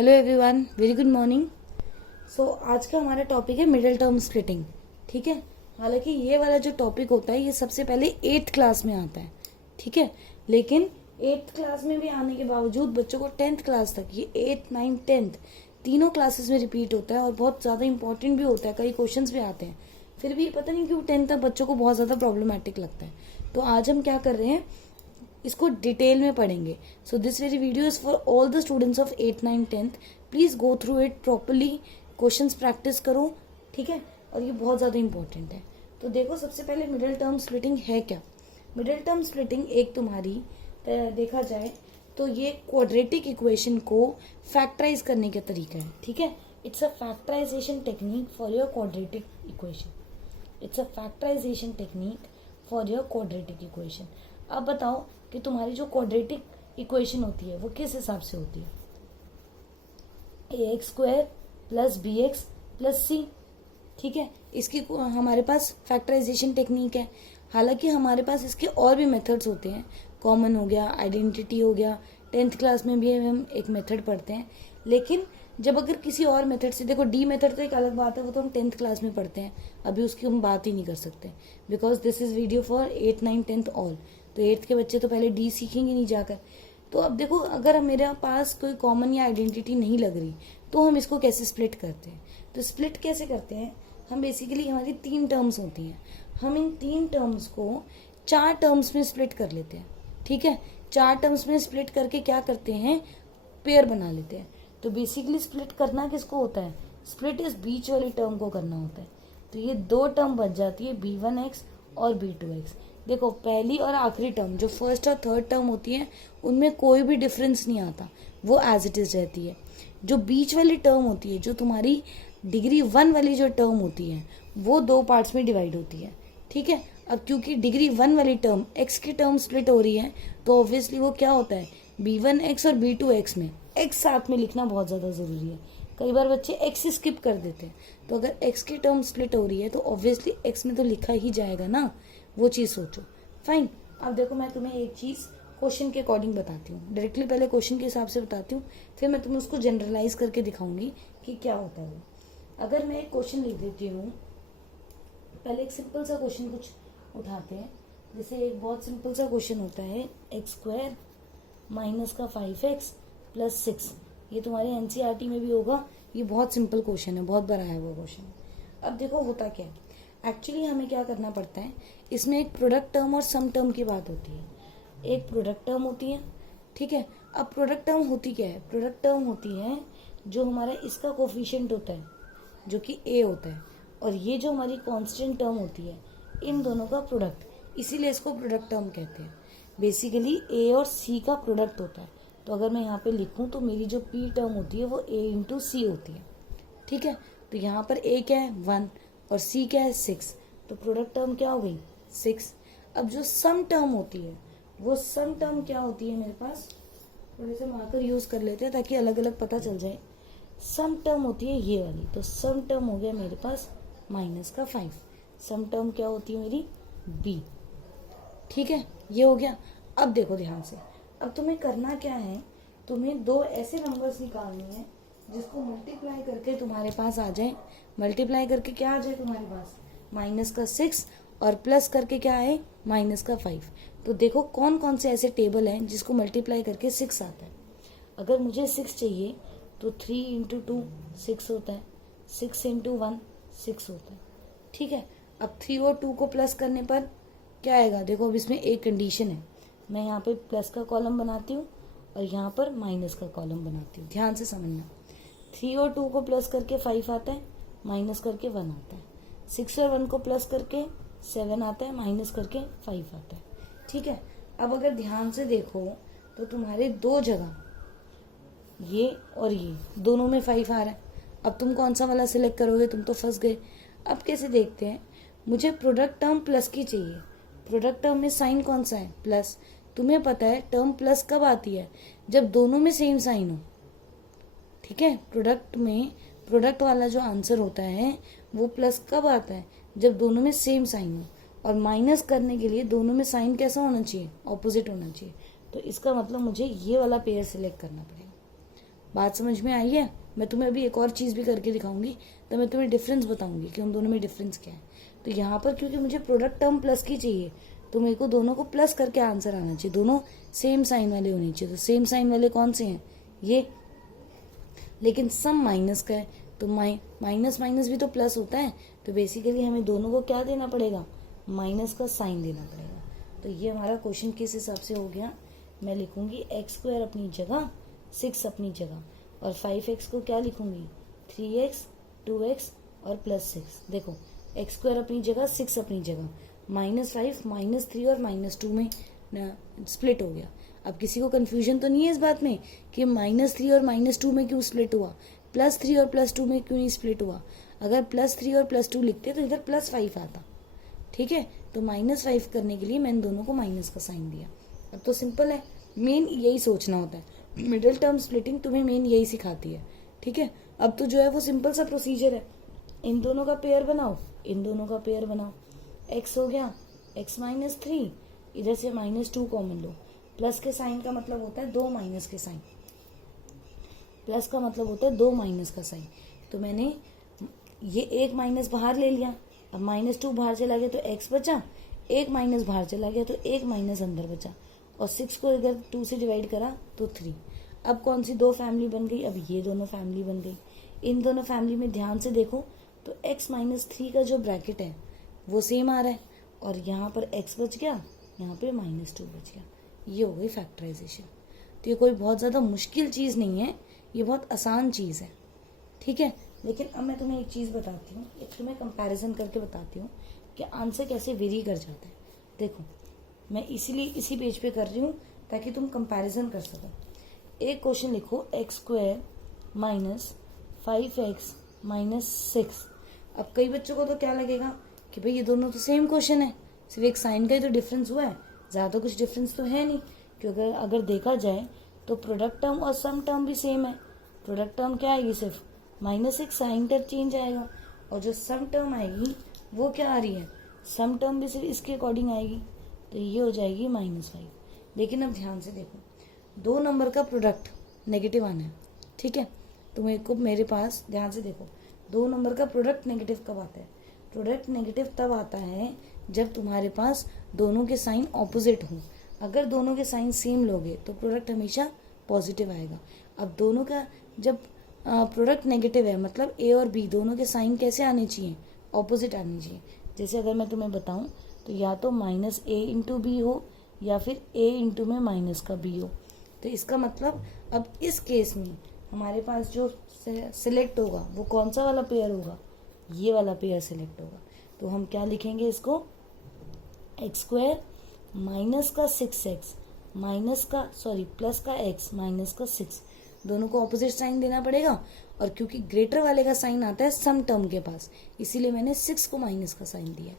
Hello everyone, very good morning. So आज का हमारा टॉपिक है मिडिल टर्म स्प्लिटिंग। ठीक है, हालांकि ये वाला जो टॉपिक होता है ये सबसे पहले 8th क्लास में आता है। ठीक है, लेकिन 8th क्लास में भी आने के बावजूद बच्चों को 10th क्लास तक ये 8, 9, 10 तीनों क्लासेस में रिपीट होता है और बहुत ज़्यादा इंपॉर्टेंट भी होता है। कई क्वेश्चंस भी आते हैं, फिर भी पता नहीं क्यों 10th तक बच्चों को बहुत ज़्यादा प्रॉब्लमेटिक लगता है। तो आज हम क्या कर रहे हैं, इसको डिटेल में पढ़ेंगे। So this very video is for all the students of 8, 9, 10th। Please go through it properly, questions practice करो। ठीक है, और ये बहुत ज़्यादा इंपॉर्टेंट है। तो देखो, सबसे पहले मिडिल टर्म स्प्लिटिंग है क्या। मिडिल टर्म स्प्लिटिंग एक तुम्हारी देखा जाए तो ये क्वाड्रेटिक इक्वेशन को फैक्टराइज करने का तरीका है। ठीक है, it's a factorization technique for your quadratic equation. It's a factorization technique for your quadratic equation. अब बताओ कि तुम्हारी जो क्वाड्रेटिक इक्वेशन होती है वो किस हिसाब से होती है। ax² plus bx plus c। ठीक है, इसकी हमारे पास फैक्टराइजेशन टेक्निक है। हालांकि हमारे पास इसके और भी मेथड्स होते हैं। कॉमन हो गया, आइडेंटिटी हो गया, 10th क्लास में भी हम एक मेथड पढ़ते हैं। लेकिन जब अगर किसी और मेथड से, देखो डी मेथड तो एक अलग बात है, वो तो हम 10th क्लास में पढ़ते हैं, अभी उसकी हम बात ही नहीं कर सकते, because this is video for 8, 9, 10th all. तो 8th के बच्चे तो पहले डी सीखेंगे नहीं जाकर। तो अब देखो, अगर मेरे पास कोई कॉमन या आइडेंटिटी नहीं लग रही तो हम इसको कैसे स्प्लिट करते हैं। तो स्प्लिट कैसे करते हैं हम, बेसिकली हमारी 3 टर्म्स होती हैं, हम इन 3 टर्म्स को 4 टर्म्स में स्प्लिट कर लेते हैं। ठीक है, 4 टर्म्स में स्प्लिट करके क्या करते हैं, पेयर बना लेते हैं। तो बेसिकली स्प्लिट करना किसको होता है, स्प्लिट इस बीच वाली टर्म को करना होता है। तो ये 2 टर्म बच जाती है, b1x और b2x। देखो, पहली और आखिरी टर्म जो फर्स्ट और थर्ड टर्म होती है उनमें कोई भी डिफरेंस नहीं आता, वो एज इट इज रहती है। जो बीच वाली टर्म होती है, जो तुम्हारी डिग्री 1 वाली जो टर्म होती है, वो 2 पार्ट्स में डिवाइड होती है। ठीक है, अब क्योंकि डिग्री 1 वाली टर्म x की टर्म स्प्लिट हो रही है तो ऑब्वियसली वो क्या होता है, b1x और b2x में x साथ में लिखना बहुत ज़्यादा ज़रूरी है। कई बार बच्चे x स्किप कर देते हैं, तो अगर x की टर्म स्प्लिट हो रही है तो ऑब्वियसली x में तो लिखा ही जाएगा ना, वो चीज़ सोचो। फाइन, अब देखो, मैं तुम्हें एक चीज़ क्वेश्चन के अकॉर्डिंग बताती हूँ। डायरेक्टली पहले क्वेश्चन के हिसाब से बताती हूँ, फिर मैं तुम्हें उसको जनरलाइज करके दिखाऊंगी कि क्या होता है वो। अगर मैं एक क्वेश्चन लिख देती हूँ, पहले एक सिंपल सा क्वेश्चन कुछ उठाते हैं। जैसे एक बहुत सिंपल सा क्वेश्चन होता है, x² माइनस का 5x प्लस 6। ये तुम्हारे एनसीईआरटी में भी होगा। ये बहुत सिंपल क्वेश्चन है, बहुत बार आया हुआ क्वेश्चन। अब देखो होता क्या है, एक्चुअली हमें क्या करना पड़ता है, इसमें एक प्रोडक्ट टर्म और सम टर्म की बात होती है। एक प्रोडक्ट टर्म होती है। ठीक है, अब प्रोडक्ट टर्म होती क्या है, प्रोडक्ट टर्म होती है जो हमारा इसका कोफिशिएंट होता है जो कि a होता है, और ये जो हमारी कांस्टेंट टर्म होती है, इन दोनों का प्रोडक्ट, इसीलिए इसको प्रोडक्ट टर्म कहते हैं। बेसिकली a और c का प्रोडक्ट होता है। तो अगर मैं यहाँ पे लिखूँ तो मेरी जो p टर्म होती है वो a इंटू सी होती है। ठीक है, तो यहाँ पर a क्या है 1 और c क्या है 6, तो प्रोडक्ट टर्म क्या हो गई 6। अब जो सम टर्म होती है, वो सम टर्म क्या होती है, मेरे पास थोड़े से मार्कर यूज कर लेते हैं ताकि अलग अलग पता चल जाए। सम टर्म होती है ये वाली, तो सम टर्म हो गया मेरे पास माइनस का 5। सम टर्म क्या होती है मेरी b। ठीक है, ये हो गया। अब देखो ध्यान से, अब तुम्हें करना क्या है, तुम्हें 2 ऐसे नंबर्स निकालने हैं जिसको मल्टीप्लाई करके तुम्हारे पास आ जाए। मल्टीप्लाई करके क्या आ जाए तुम्हारे पास, माइनस का 6 और प्लस करके क्या है, माइनस का 5। तो देखो कौन कौन से ऐसे टेबल हैं जिसको मल्टीप्लाई करके 6 आता है। अगर मुझे 6 चाहिए तो 3 इंटू 2 6 होता है, 6 इंटू 1 6 होता है। ठीक है, अब 3 और 2 को प्लस करने पर क्या आएगा, देखो अब इसमें एक कंडीशन है, मैं यहाँ पे प्लस का कॉलम बनाती हूँ और यहाँ पर माइनस का कॉलम बनाती हूँ। ध्यान से समझना, 3 और 2 को प्लस करके 5 आता है, माइनस करके 1 आता है। 6 और 1 को प्लस करके 7 आता है, माइनस करके 5 आता है। ठीक है, अब अगर ध्यान से देखो तो तुम्हारे 2 जगह ये और ये दोनों में 5 आ रहा है। अब तुम कौन सा वाला सिलेक्ट करोगे, तुम तो फंस गए। अब कैसे देखते हैं, मुझे प्रोडक्ट टर्म प्लस की चाहिए। प्रोडक्ट टर्म में साइन कौन सा है, प्लस। तुम्हें पता है टर्म प्लस कब आती है, जब दोनों में सेम साइन हो। ठीक है, प्रोडक्ट में प्रोडक्ट वाला जो आंसर होता है वो प्लस कब आता है, जब दोनों में सेम साइन हो। और माइनस करने के लिए दोनों में साइन कैसा होना चाहिए, ऑपोजिट होना चाहिए। तो इसका मतलब मुझे ये वाला पेयर सिलेक्ट करना पड़ेगा। बात समझ में आई है? मैं तुम्हें अभी एक और चीज़ भी करके दिखाऊंगी, तो मैं तुम्हें डिफरेंस बताऊंगी कि उन दोनों में डिफरेंस क्या है। तो यहाँ पर क्योंकि मुझे प्रोडक्ट टर्म प्लस की चाहिए, तो मेरे को दोनों को प्लस करके आंसर आना चाहिए, दोनों सेम साइन वाले होने चाहिए। तो सेम साइन वाले कौन से हैं? ये। लेकिन सम माइनस का है, तो माइनस माइनस भी तो प्लस होता है, तो बेसिकली हमें दोनों को क्या देना पड़ेगा? माइनस का साइन देना पड़ेगा। तो ये हमारा क्वेश्चन किस हिसाब से हो गया? मैं लिखूंगी x² अपनी जगह, 6 अपनी जगह, और 5x को क्या लिखूंगी? 3x, 2x और +6। देखो x² अपनी जगह, 6 अपनी जगह, -5, -3 और -2 में स्प्लिट हो गया। अब किसी को कंफ्यूजन तो नहीं है इस बात में कि -3 और -2 में क्यों स्प्लिट हुआ, +3 और +2 में क्यों नहीं स्प्लिट हुआ? अगर +3 और +2 लिखते तो इधर +5 आता। ठीक है, तो -5 करने के लिए मैंने दोनों को माइनस का साइन दिया। अब तो सिंपल है, मेन यही सोचना होता है। मिडिल टर्म स्प्लिटिंग तुम्हें मेन यही सिखाती है। ठीक है, अब तो जो है वो सिंपल सा प्रोसीजर है। इन दोनों का पेयर बनाओ, इन दोनों का पेयर बनाओ। x हो गया x - 3, इधर से -2 कॉमन लो। प्लस के साइन का मतलब होता है 2 माइनस के साइन, प्लस का मतलब होता है 2 माइनस का साइन। तो मैंने ये एक माइनस बाहर ले लिया, अब -2 बाहर चला गया तो x बचा, एक माइनस बाहर चला गया तो एक माइनस अंदर बचा, और 6 को इधर 2 से डिवाइड करा तो 3। अब कौन सी दो फैमिली बन गई? अब ये दोनों फैमिली बन गई। इन दोनों फैमिली में ध्यान से देखो तो x - 3 का जो ब्रैकेट है वो सेम आ रहा है, और यहाँ पर x बच गया, यहाँ पे -2 बच गया। ये हो गई फैक्टराइजेशन। तो ये कोई बहुत ज़्यादा मुश्किल चीज़ नहीं है, ये बहुत आसान चीज़ है। ठीक है, लेकिन अब मैं तुम्हें एक चीज़ बताती हूँ, एक तुम्हें कंपैरिजन करके बताती हूँ कि आंसर कैसे वेरी कर जाता है। देखो, मैं इसीलिए इसी पेज पे कर रही हूँ ताकि तुम कंपैरिजन कर सको। एक क्वेश्चन लिखो x² - 5x - 6। अब कई बच्चों को तो क्या लगेगा कि भाई ये दोनों तो सेम क्वेश्चन है, सिर्फ एक साइन का ही तो डिफरेंस हुआ है, ज़्यादा कुछ डिफरेंस तो है नहीं। क्योंकि अगर देखा जाए तो प्रोडक्ट टर्म और सम टर्म भी सेम है। प्रोडक्ट टर्म क्या आएगी? सिर्फ -1 साइन टर्म चेंज आएगा, और जो सम टर्म आएगी वो क्या आ रही है? सम टर्म भी सिर्फ इसके अकॉर्डिंग आएगी, तो ये हो जाएगी -5। लेकिन अब ध्यान से देखो, 2 नंबर का प्रोडक्ट नेगेटिव आना है। ठीक है, तो मेरे पास ध्यान से देखो, 2 नंबर का प्रोडक्ट नेगेटिव कब आता है? प्रोडक्ट नेगेटिव तब आता है जब तुम्हारे पास दोनों के साइन ऑपोजिट हों। अगर दोनों के साइन सेम लोगे तो प्रोडक्ट हमेशा पॉजिटिव आएगा। अब दोनों का जब प्रोडक्ट नेगेटिव है, मतलब ए और बी दोनों के साइन कैसे आने चाहिए? ऑपोजिट आने चाहिए। जैसे अगर मैं तुम्हें बताऊं तो या तो -a × b हो, या फिर a × में माइनस का b हो। तो इसका मतलब अब इस केस में हमारे पास जो सिलेक्ट होगा वो कौन सा वाला पेयर होगा? ये वाला पेयर सिलेक्ट होगा। तो हम क्या लिखेंगे इसको? x² माइनस का 6x प्लस का x माइनस का 6, दोनों को ऑपोजिट साइन देना पड़ेगा। और क्योंकि ग्रेटर वाले का साइन आता है सम टर्म के पास, इसीलिए मैंने 6 को माइनस का साइन दिया।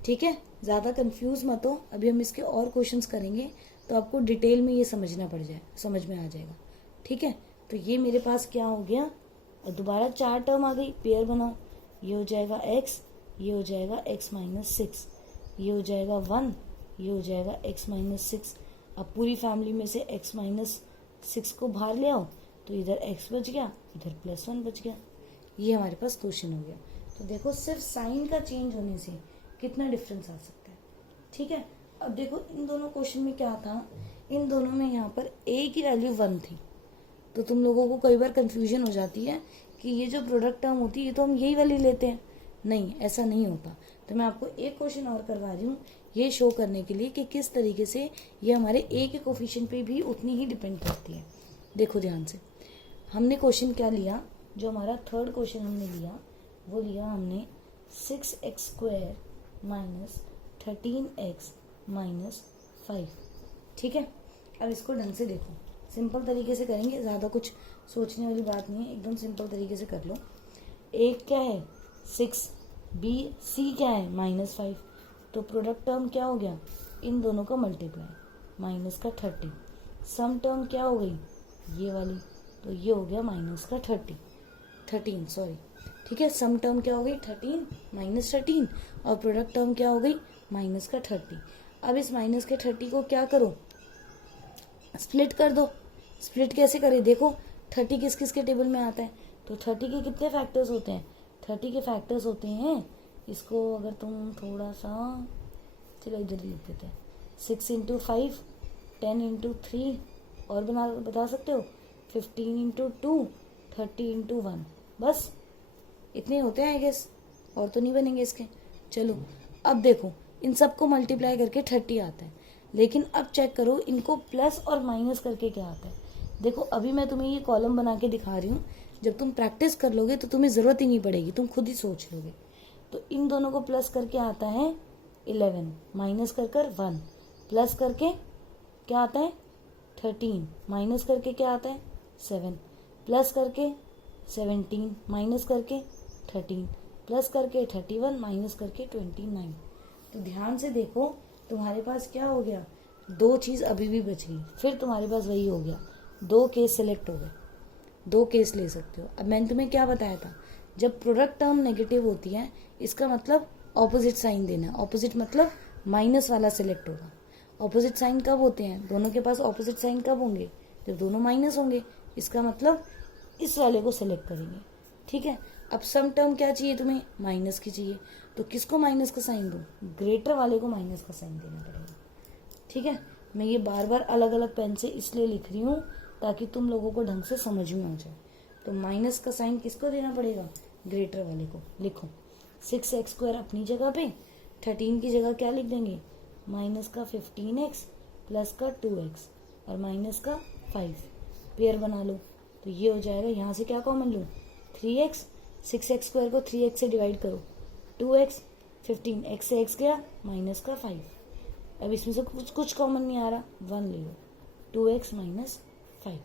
ठीक है, ज़्यादा कंफ्यूज मत हो, अभी हम इसके और क्वेश्चंस करेंगे तो आपको डिटेल में ये समझ में आ जाएगा। ठीक है, तो ये मेरे पास क्या हो गया? और दोबारा 4 टर्म आ गई, पेयर बनाओ। ये हो जाएगा x, ये हो जाएगा x - 6, ये हो जाएगा 1, ये हो जाएगा x - 6। अब पूरी फैमिली में से x - 6 को बाहर ले आओ, तो इधर x बच गया, इधर +1 बच गया। ये हमारे पास क्वेश्चन हो गया। तो देखो, सिर्फ साइन का चेंज होने से कितना डिफरेंस आ सकता है। ठीक है, अब देखो इन दोनों क्वेश्चन में क्या था, इन दोनों में यहाँ पर a की वैल्यू 1 थी। तो तुम लोगों को कई बार कंफ्यूजन हो जाती है कि ये जो प्रोडक्ट टर्म होती है ये तो हम यही वाली लेते हैं। नहीं, ऐसा नहीं होता। तो मैं आपको एक क्वेश्चन और करवा रही हूँ ये शो करने के लिए कि किस तरीके से ये हमारे a के कोफिशिएंट पे भी उतनी ही डिपेंड करती है। देखो ध्यान से, हमने क्वेश्चन क्या लिया, जो हमारा थर्ड क्वेश्चन हमने लिया वो लिया हमने 6x² - 13x - 5। ठीक है, अब इसको ढंग से देखो, सिंपल तरीके से करेंगे, ज़्यादा कुछ सोचने वाली बात नहीं है, एकदम सिंपल तरीके से कर लो। एक क्या है 6, b c क्या है -5। तो प्रोडक्ट टर्म क्या हो गया? इन दोनों का मल्टीप्लाई माइनस का 30। सम टर्म क्या हो गई? ये वाली, तो ये हो गया -13 सॉरी। ठीक है, सम टर्म क्या हो गई? 13 -13, और प्रोडक्ट टर्म क्या हो गई? -30। अब इस माइनस के 30 को क्या करो? स्प्लिट कर दो। स्प्लिट कैसे करें? देखो, 30 किस किस के टेबल में आता है? तो 30 के कितने फैक्टर्स होते हैं? 30 के फैक्टर्स होते हैं, इसको अगर तुम थोड़ा सा, चलो इधर लिख देते हैं, 6 इंटू 5, 10 इंटू 3, और बता सकते हो 15 इंटू 2, 30 इंटू 1, बस इतने होते हैं आई गेस, और तो नहीं बनेंगे इसके। चलो अब देखो, इन सबको मल्टीप्लाई करके 30 आता है, लेकिन अब चेक करो इनको प्लस और माइनस करके क्या आता है। देखो अभी मैं तुम्हें ये कॉलम बना के दिखा रही हूँ, जब तुम प्रैक्टिस कर लोगे तो तुम्हें ज़रूरत ही नहीं पड़ेगी, तुम खुद ही सोच लोगे। तो इन दोनों को प्लस करके आता है 11, माइनस कर 1, प्लस करके क्या आता है 13, माइनस करके क्या आता है 7, प्लस करके 17, माइनस करके 13, प्लस करके 31, माइनस करके 29। तो ध्यान से देखो, तुम्हारे पास क्या हो गया, 2 चीज़ अभी भी बच गई, फिर तुम्हारे पास वही हो गया, 2 केस सेलेक्ट हो गए, 2 केस ले सकते हो। अब मैंने तुम्हें क्या बताया था, जब प्रोडक्ट टर्म नेगेटिव होती है इसका मतलब ऑपोजिट साइन देना है, ऑपोजिट मतलब माइनस वाला सेलेक्ट होगा। ऑपोजिट साइन कब होते हैं, दोनों के पास ऑपोजिट साइन कब होंगे, जब दोनों माइनस होंगे, इसका मतलब इस वाले को सेलेक्ट करेंगे। ठीक है, अब सम टर्म क्या चाहिए तुम्हें, माइनस की चाहिए, तो किसको माइनस का साइन दूं, ग्रेटर वाले को माइनस का साइन देना पड़ेगा। ठीक है, मैं ये बार बार अलग अलग पेन से इसलिए लिख रही हूँ ताकि तुम लोगों को ढंग से समझ में आ जाए। तो माइनस का साइन किसको देना पड़ेगा, ग्रेटर वाले को। लिखो 6x² अपनी जगह पे, 13 की जगह क्या लिख देंगे, माइनस का 15x प्लस का 2x और माइनस का 5, पेयर बना लो। तो ये हो जाएगा, यहाँ से क्या कॉमन लो 3x, 6x² को 3x से डिवाइड करो, 2x, 15, x से x गया, माइनस का 5। अब इसमें से कुछ कॉमन नहीं आ रहा, 1 ले लो, 2x माइनस 5।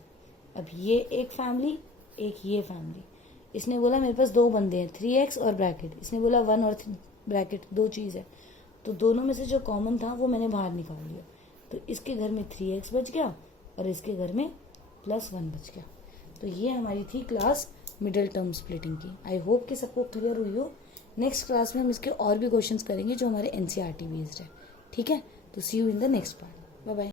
अब ये एक फैमिली, एक ये फैमिली। इसने बोला मेरे पास 2 बंदे हैं, 3x और ब्रैकेट, इसने बोला 1 और ब्रैकेट, 2 चीज़ है, तो दोनों में से जो कॉमन था वो मैंने बाहर निकाल लिया। तो इसके घर में 3x बच गया और इसके घर में +1 बच गया। तो ये हमारी थी क्लास मिडिल टर्म स्प्लिटिंग की। आई होप कि सबको क्लियर हुई हो। नेक्स्ट क्लास में हम इसके और भी क्वेश्चंस करेंगे जो हमारे NCERT बेस्ड है। ठीक है, तो see you in the next part. Bye bye.